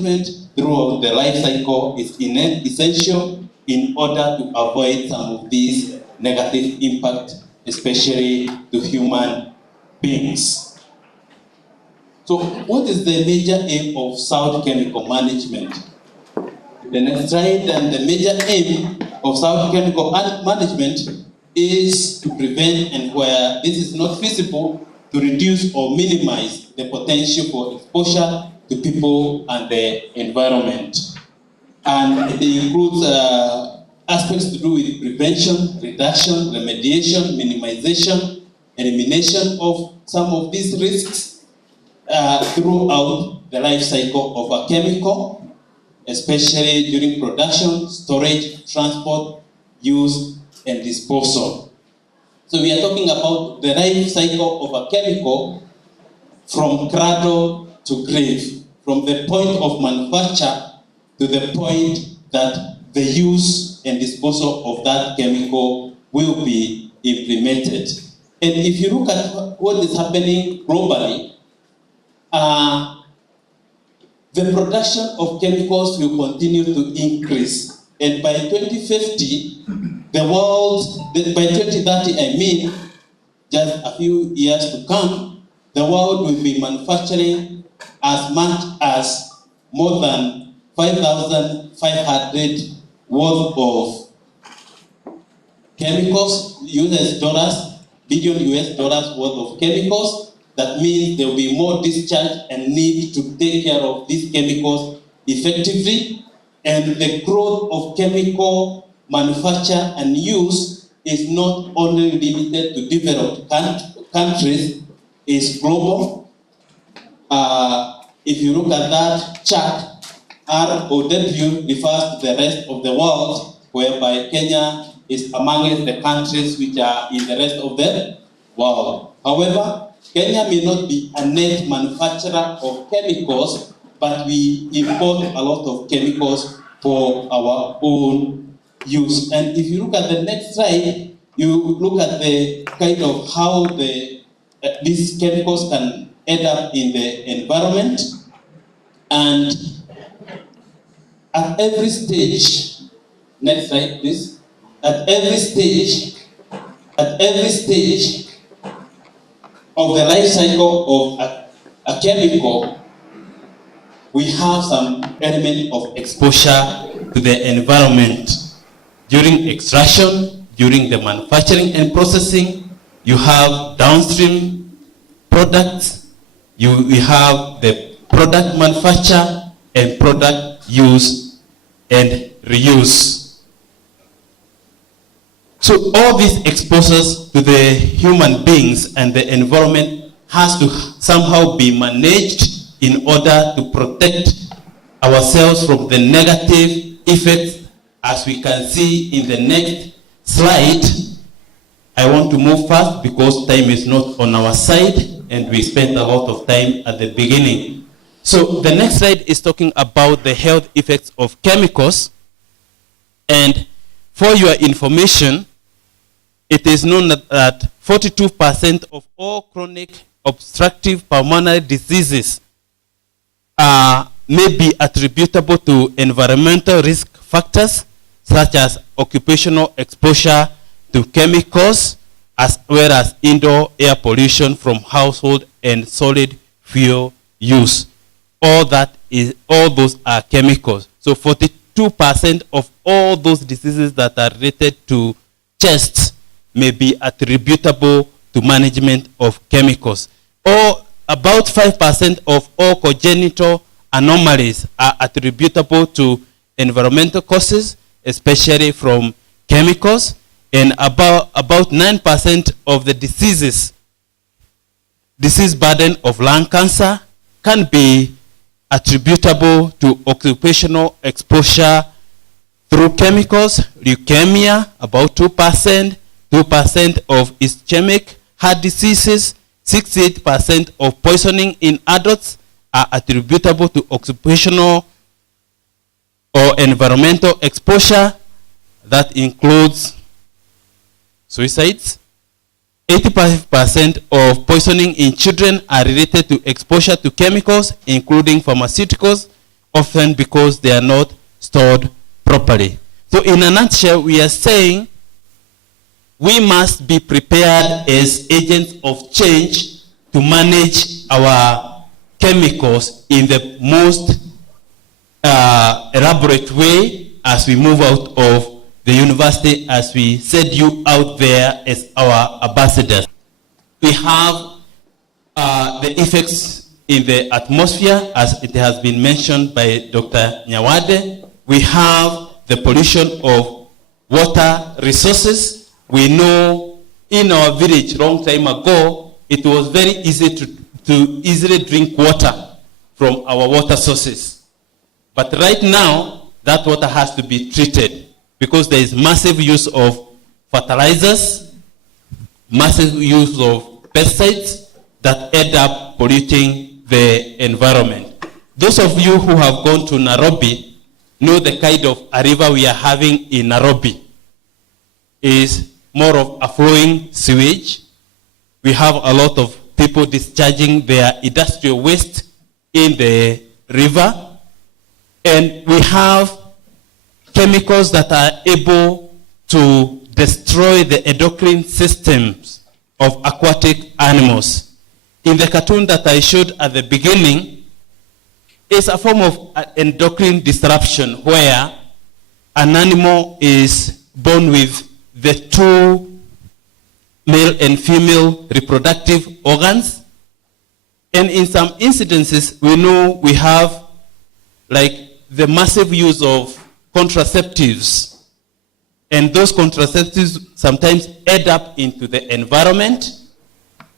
management throughout the life cycle is essential in order to avoid some of these negative impacts, especially to human beings. So what is the major aim of sound chemical management? The next slide, and the major aim of sound chemical management is to prevent, and where this is not feasible, to reduce or minimize the potential for exposure to people and the environment. And it includes aspects to do with prevention, reduction, remediation, minimization, elimination of some of these risks throughout the life cycle of a chemical, especially during production, storage, transport, use, and disposal. So we are talking about the life cycle of a chemical from cradle to grave, from the point of manufacture to the point that the use and disposal of that chemical will be implemented. And if you look at what is happening globally, the production of chemicals will continue to increase. And by 2050, the world, by 2030, I mean, just a few years to come, the world will be manufacturing as much as more than 5,500 worth of chemicals, US dollars, billion US dollars worth of chemicals. That means there will be more discharge and need to take care of these chemicals effectively. And the growth of chemical manufacture and use is not only limited to developed countries, it's global. If you look at that chart, R or W refers to the rest of the world, whereby Kenya is among the countries which are in the rest of the world. However, Kenya may not be a net manufacturer of chemicals, but we import a lot of chemicals for our own use. And if you look at the next slide, you look at the kind of how these chemicals can end up in the environment. And at every stage, next slide please, at every stage of the life cycle of a chemical, we have some element of exposure to the environment. During extraction, during the manufacturing and processing, you have downstream products, you have the product manufacture and product use and reuse. So all these exposures to the human beings and the environment has to somehow be managed in order to protect ourselves from the negative effects, as we can see in the next slide. I want to move fast because time is not on our side and we spent a lot of time at the beginning. So the next slide is talking about the health effects of chemicals. And for your information, it is known that 42% of all chronic obstructive pulmonary diseases may be attributable to environmental risk factors such as occupational exposure to chemicals, as well as indoor air pollution from household and solid fuel use. All those are chemicals. So 42% of all those diseases that are related to chest may be attributable to management of chemicals. Or about 5% of all congenital anomalies are attributable to environmental causes, especially from chemicals. And about 9% of the disease burden of lung cancer can be attributable to occupational exposure through chemicals. Leukemia, about 2%. 2% of ischemic heart diseases, 68% of poisoning in adults are attributable to occupational or environmental exposure. That includes suicides. 85% of poisoning in children are related to exposure to chemicals, including pharmaceuticals often because they are not stored properly. So in a nutshell, we are saying we must be prepared as agents of change to manage our chemicals in the most elaborate way as we move out of the university, as we send you out there as our ambassadors. We have the effects in the atmosphere, as it has been mentioned by Dr. Nyawade. We have the pollution of water resources. We know in our village long time ago, it was very easy to easily drink water from our water sources. But right now, that water has to be treated because there is massive use of fertilizers, massive use of pesticides that end up polluting the environment. Those of you who have gone to Nairobi know the kind of a river we are having in Nairobi is more of a flowing sewage. We have a lot of people discharging their industrial waste in the river. And we have chemicals that are able to destroy the endocrine systems of aquatic animals. In the cartoon that I showed at the beginning, it's a form of endocrine disruption where an animal is born with the two male and female reproductive organs. And in some incidences, we know we have like the massive use of contraceptives. And those contraceptives sometimes end up into the environment.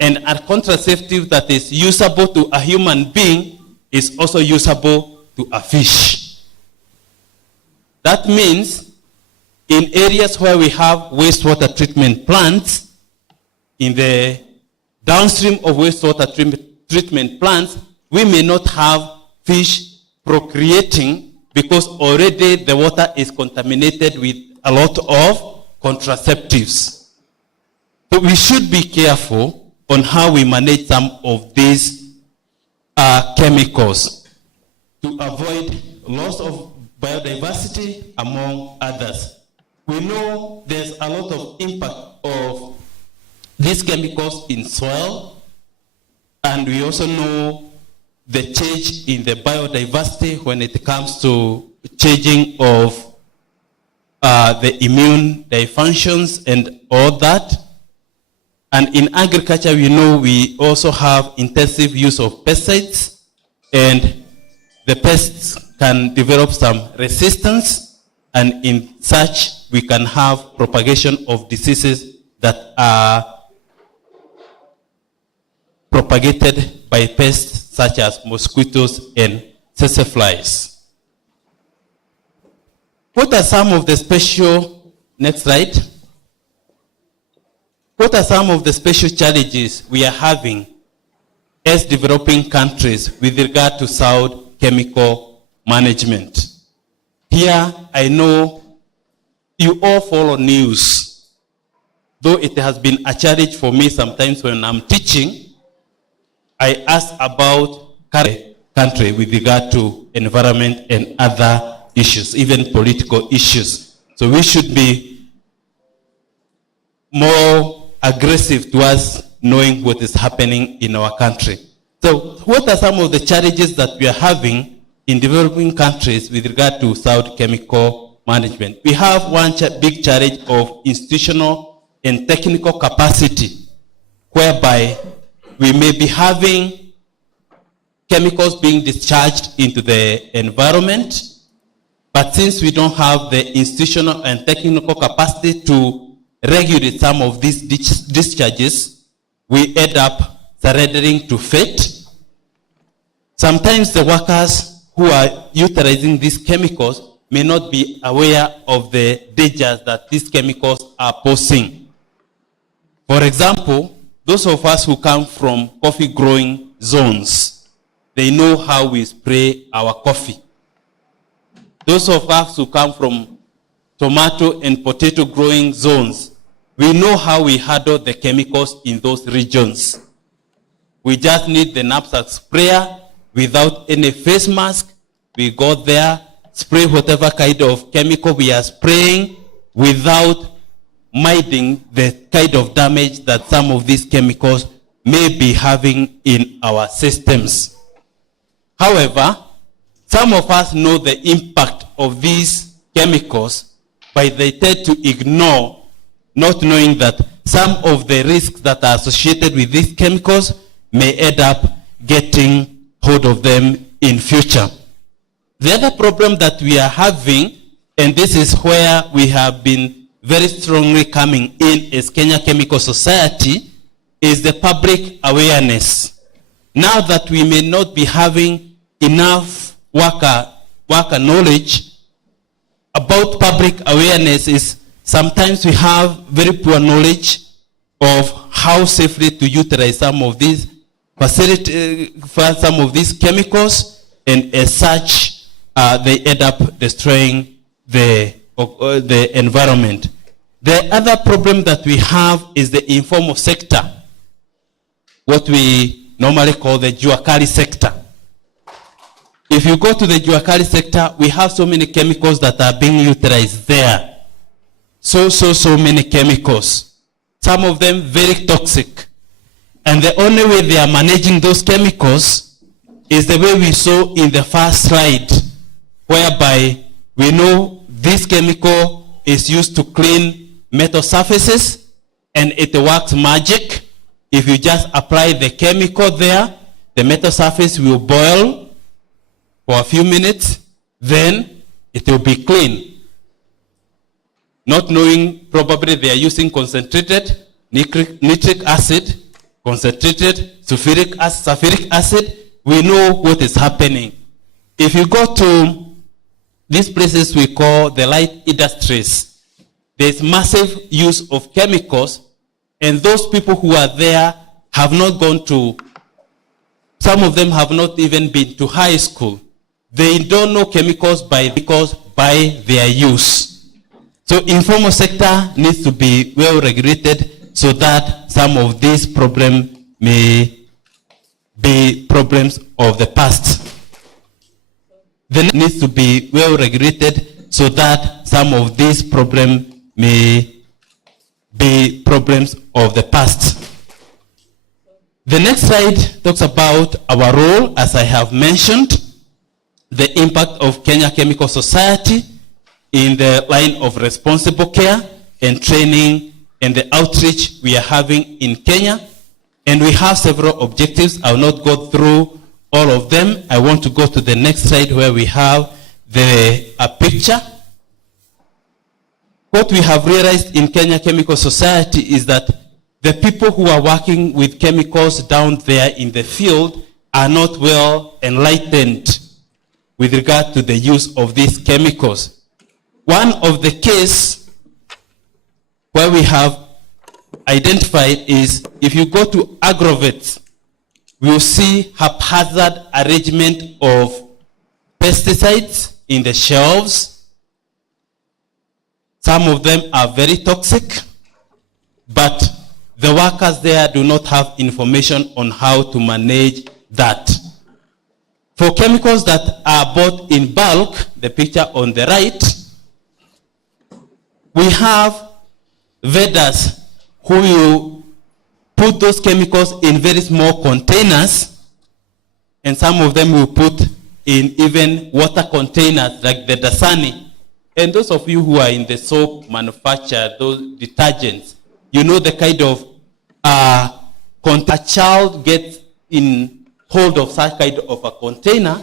And a contraceptive that is usable to a human being is also usable to a fish. That means in areas where we have wastewater treatment plants, in the downstream of wastewater treatment plants, we may not have fish procreating because already the water is contaminated with a lot of contraceptives. So we should be careful on how we manage some of these chemicals to avoid loss of biodiversity among others. We know there's a lot of impact of these chemicals in soil, and we also know the change in the biodiversity when it comes to changing of the immune dysfunctions and all that. And in agriculture, we know we also have intensive use of pesticides, and the pests can develop some resistance, and in such, we can have propagation of diseases that are propagated by pests such as mosquitoes and tsetse flies. What are some of the special, next slide. What are some of the special challenges we are having as developing countries with regard to sound chemical management? Here, I know you all follow news, though it has been a challenge for me sometimes when I'm teaching. I ask about country with regard to environment and other issues, even political issues. So we should be more aggressive towards knowing what is happening in our country. So what are some of the challenges that we are having in developing countries with regard to sound chemical management? We have one big challenge of institutional and technical capacity, whereby we may be having chemicals being discharged into the environment, but since we don't have the institutional and technical capacity to regulate some of these discharges, we end up surrendering to fate. Sometimes the workers who are utilizing these chemicals may not be aware of the dangers that these chemicals are posing. For example, those of us who come from coffee growing zones, they know how we spray our coffee. Those of us who come from tomato and potato growing zones, we know how we handle the chemicals in those regions. We just need the knapsack sprayer without any face mask, we go there, spray whatever kind of chemical we are spraying without minding the kind of damage that some of these chemicals may be having in our systems. However, some of us know the impact of these chemicals, but they tend to ignore, not knowing that some of the risks that are associated with these chemicals may end up getting hold of them in future. The other problem that we are having, and this is where we have been very strongly coming in as Kenya Chemical Society, is the public awareness. Now that we may not be having enough worker knowledge about public awareness, is sometimes we have very poor knowledge of how safely to utilize some of these some of these chemicals, and as such, they end up destroying the environment. The other problem that we have is the informal sector, what we normally call the JKUAT sector. If you go to the JKUAT sector, we have so many chemicals that are being utilized there. So many chemicals. Some of them very toxic. And the only way they are managing those chemicals is the way we saw in the first slide, whereby we know this chemical is used to clean metal surfaces, and it works magic. If you just apply the chemical there, the metal surface will boil for a few minutes, then it will be clean. Not knowing, probably they are using concentrated nitric acid, concentrated sulfuric acid, we know what is happening. If you go to these places we call the light industries, there's massive use of chemicals, and those people who are there have not gone to, some of them have not even been to high school. They don't know chemicals by their use. So informal sector needs to be well regulated so that some of these problems may be problems of the past. The needs to be well regulated so that some of these problems may be problems of the past. The next slide talks about our role, as I have mentioned, the impact of Kenya Chemical Society in the line of responsible care and training and the outreach we are having in Kenya. And we have several objectives. I will not go through all of them. I want to go to the next slide where we have a picture. What we have realized in Kenya Chemical Society is that the people who are working with chemicals down there in the field are not well enlightened with regard to the use of these chemicals. One of the cases where we have identified is, if you go to agrovets, we will see haphazard arrangement of pesticides in the shelves. Some of them are very toxic, but the workers there do not have information on how to manage that. For chemicals that are bought in bulk, the picture on the right, we have vendors who will put those chemicals in very small containers, and some of them will put in even water containers like the Dasani. And those of you who are in the soap manufacture, those detergents, you know the kind of a child gets in hold of such kind of a container,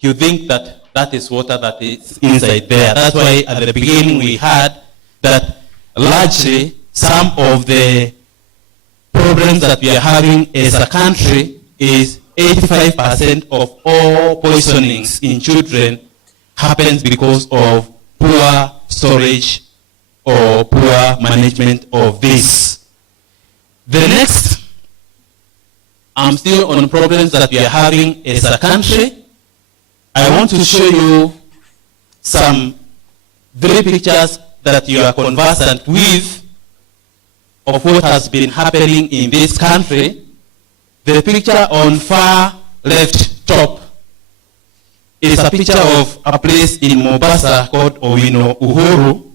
you think that that is water that is inside there. That's why at the beginning we had that largely some of the problems that we are having as a country is 85% of all poisonings in children happens because of poor storage or poor management of this. The next, I'm still on problems that we are having as a country. I want to show you some 3 pictures that you are conversant with of what has been happening in this country. The picture on far left top It is a picture of a place in Mombasa called Owino Uhuru.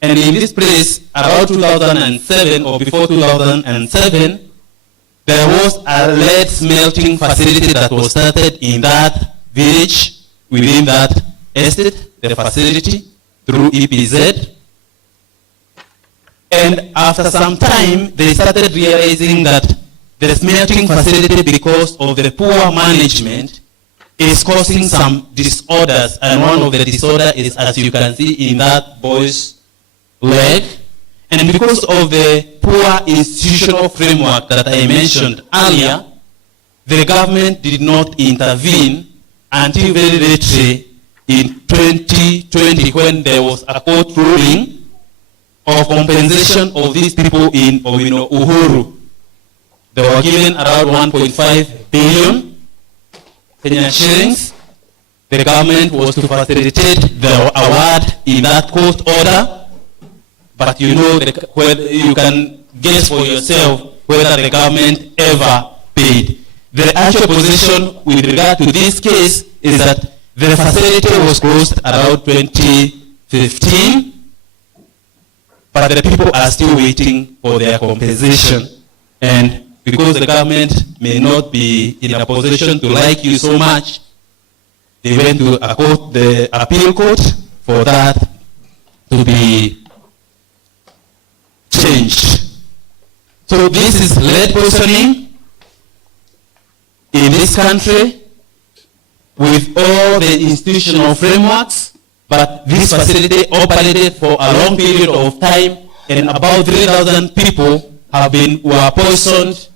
And in this place, around 2007 or before 2007, there was a lead smelting facility that was started in that village, within that estate, the facility, through EPZ. And after some time, they started realizing that the smelting facility, because of the poor management, is causing some disorders. And one of the disorders is, as you can see in that boy's leg. And because of the poor institutional framework that I mentioned earlier, the government did not intervene until very lately in 2020, when there was a court ruling of compensation of these people in Owino Uhuru. They were given around 1.5 billion Kenyan shillings. The government was to facilitate the award in that court order. But you know, you can guess for yourself whether the government ever paid. The actual position with regard to this case is that the facility was closed around 2015, but the people are still waiting for their compensation. And because the government may not be in a position to like you so much, they went to a court, the appeal court, for that to be changed. So this is lead poisoning in this country with all the institutional frameworks, but this facility operated for a long period of time, and about 3,000 people were poisoned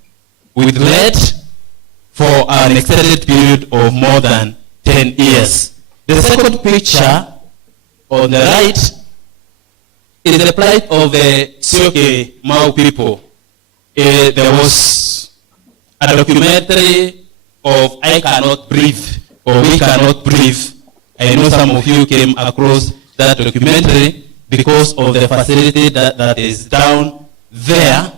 with lead for an extended period of more than 10 years. The second picture on the right is the plight of the Sioke Mau people. There was a documentary of I Cannot Breathe, or We Cannot Breathe. I know some of you came across that documentary because of the facility that is down there,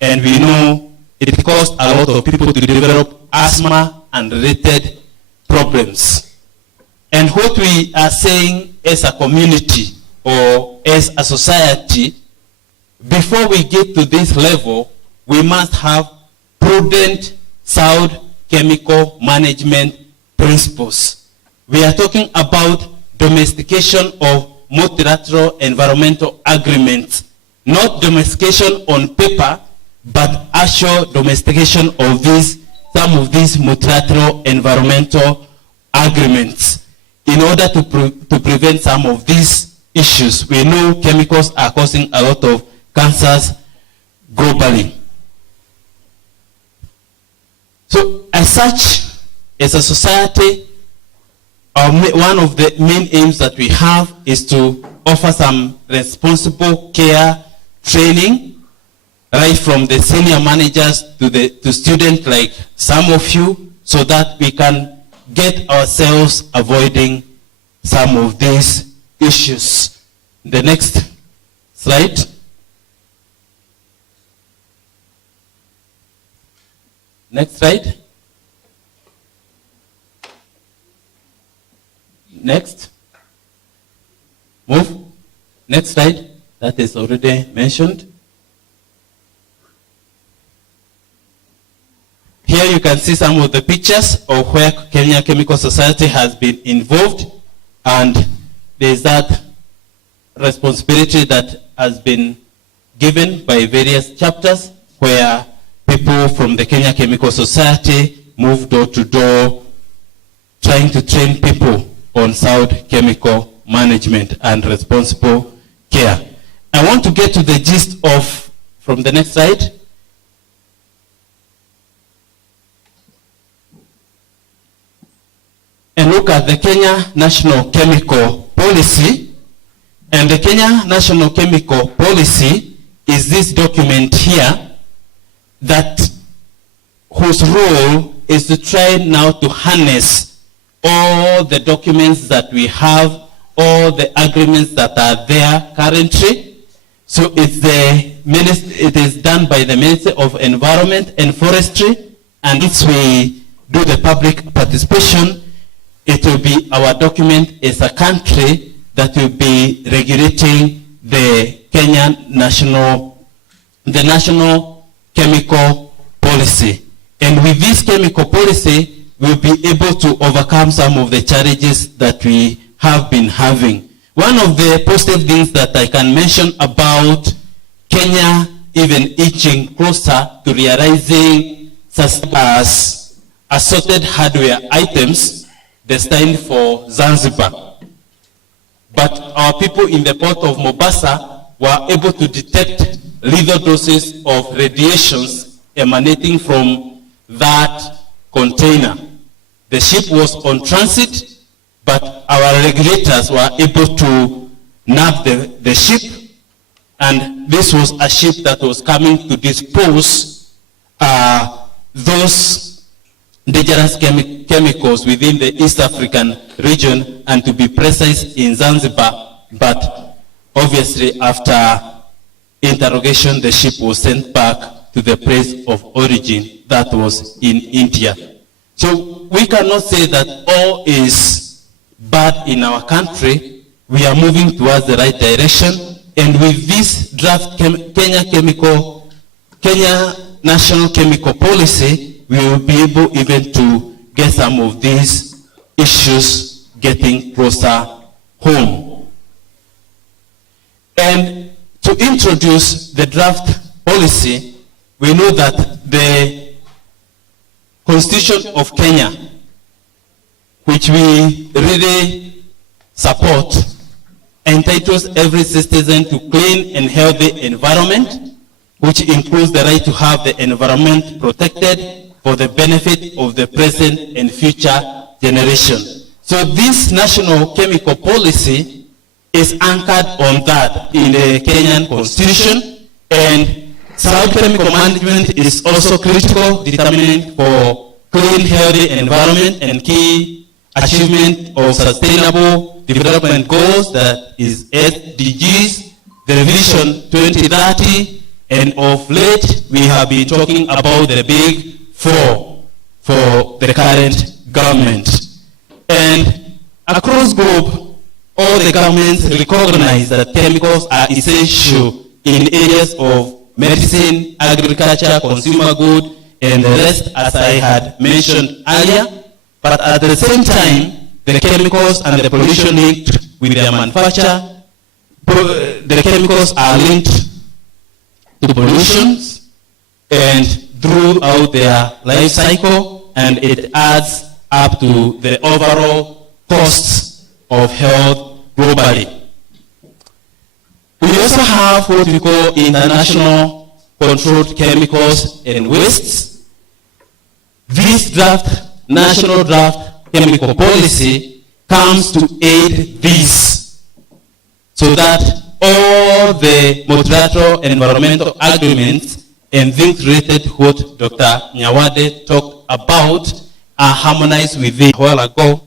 and we know it caused a lot of people to develop asthma and related problems. And what we are saying as a community or as a society, before we get to this level, we must have prudent sound chemical management principles. We are talking about domestication of multilateral environmental agreements, not domestication on paper, but actual domestication of some of these multilateral environmental agreements in order to prevent some of these issues. We know chemicals are causing a lot of cancers globally. So as such, as a society, one of the main aims that we have is to offer some responsible care training, right from the senior managers to students like some of you, so that we can get ourselves avoiding some of these issues. The next slide. Next slide. Next. Move. Next slide. That is already mentioned. Here you can see some of the pictures of where Kenya Chemical Society has been involved, and there's that responsibility that has been given by various chapters where people from the Kenya Chemical Society move door to door trying to train people on sound chemical management and responsible care. I want to get to the gist of, from the next slide, and look at the Kenya National Chemical Policy. And the Kenya National Chemical Policy is this document here whose role is to try now to harness all the documents that we have, all the agreements that are there currently. So it is done by the Ministry of Environment and Forestry, and we do the public participation, it will be our document as a country that will be regulating the national chemical policy. And with this chemical policy, we'll be able to overcome some of the challenges that we have been having. One of the positive things that I can mention about Kenya even inching closer to realizing such as assorted hardware items destined for Zanzibar. But our people in the port of Mombasa were able to detect lethal doses of radiations emanating from that container. The ship was on transit, but our regulators were able to nab the ship, and this was a ship that was coming to dispose those dangerous chemicals within the East African region, and to be precise in Zanzibar, but obviously after interrogation the ship was sent back to the place of origin, that was in India. So we cannot say that all is bad in our country. We are moving towards the right direction, and with this draft Kenya National Chemical Policy, we will be able even to get some of these issues getting closer home. And to introduce the draft policy, we know that the Constitution of Kenya, which we really support, entitles every citizen to clean and healthy environment, which includes the right to have the environment protected for the benefit of the present and future generation. So this national chemical policy is anchored on that in the Kenyan Constitution, and sound chemical management is also critical determinant for clean, healthy environment and key achievement of sustainable development goals, that is SDGs, the Vision 2030, and of late we have been talking about the big four for the current government. And across globe, all the governments recognize that chemicals are essential in areas of medicine, agriculture, consumer good, and the rest, as I had mentioned earlier. But at the same time, the chemicals and the pollution linked with their manufacture, the chemicals are linked to pollutions and throughout their life cycle, and it adds up to the overall costs of health globally. We also have what we call international controlled chemicals and wastes. This national draft chemical policy comes to aid this, so that all the multilateral environmental agreements and things related to what Dr. Nyawade talked about are harmonized with it a while ago.